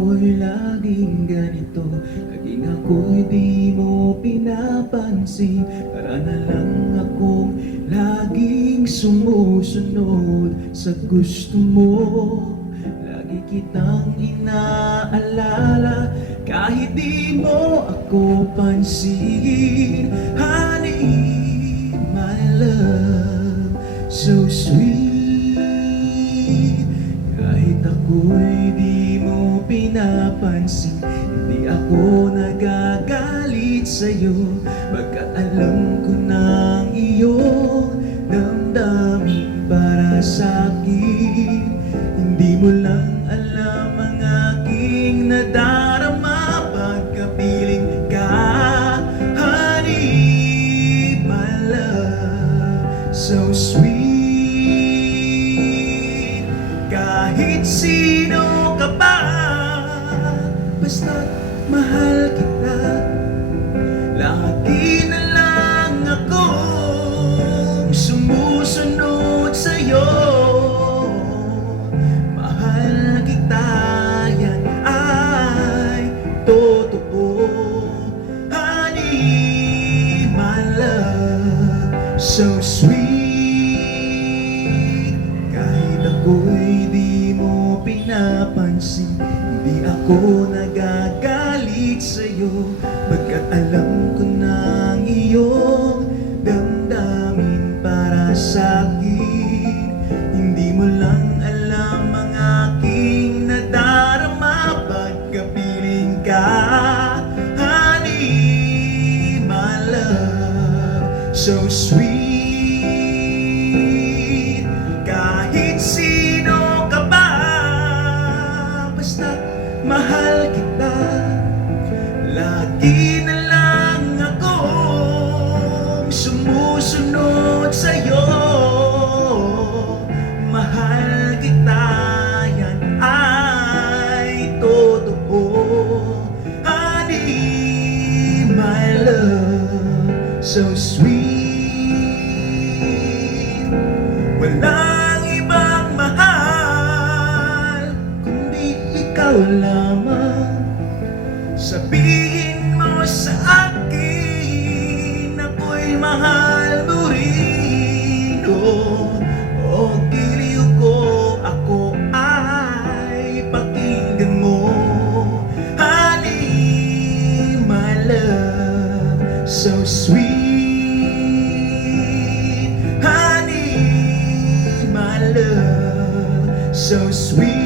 ako'y laging ganito, laging ako'y di mo pinapansin. Para na lang akong laging sumusunod sa gusto mo. Lagi kitang inaalala kahit di mo ako pansin. Honey, my love, so sweet. Kahit ako'y di mo pinapansin, hindi ako nagagalit sa'yo, bagkat alam ko ng iyong damdamin para sa'kin. Hindi mo lang alam ang aking nadarama pagkapiling ka. Honey, my love, so sweet. Kahit sino ka pa, basta't mahal kita. Lagi na lang akong sumusunod sa'yo. Mahal kita, yan ay totoo. Honey, my love, so sweet. Kahit ako'y di mo pinapansin, hindi ako nagagalit sa'yo, bagkat alam ko ng iyong damdamin para sa'kin. Hindi mo lang alam ang aking nadarama pagkapiling ka. Honey, my love, so sweet. Kahit sino ka pa, basta't mahal kita. Lagi na lang akong sumusunod sa'yo. Mahal kita, yan ay totoo. Honey, my love, so sweet. Walang ibang mahal kundi ikaw lamang. Sabihin mo sa akin, ako'y mahal mo rin. O giliw ko, ako ay pakinggan mo. Honey, my love, so sweet. Honey, my love, so sweet.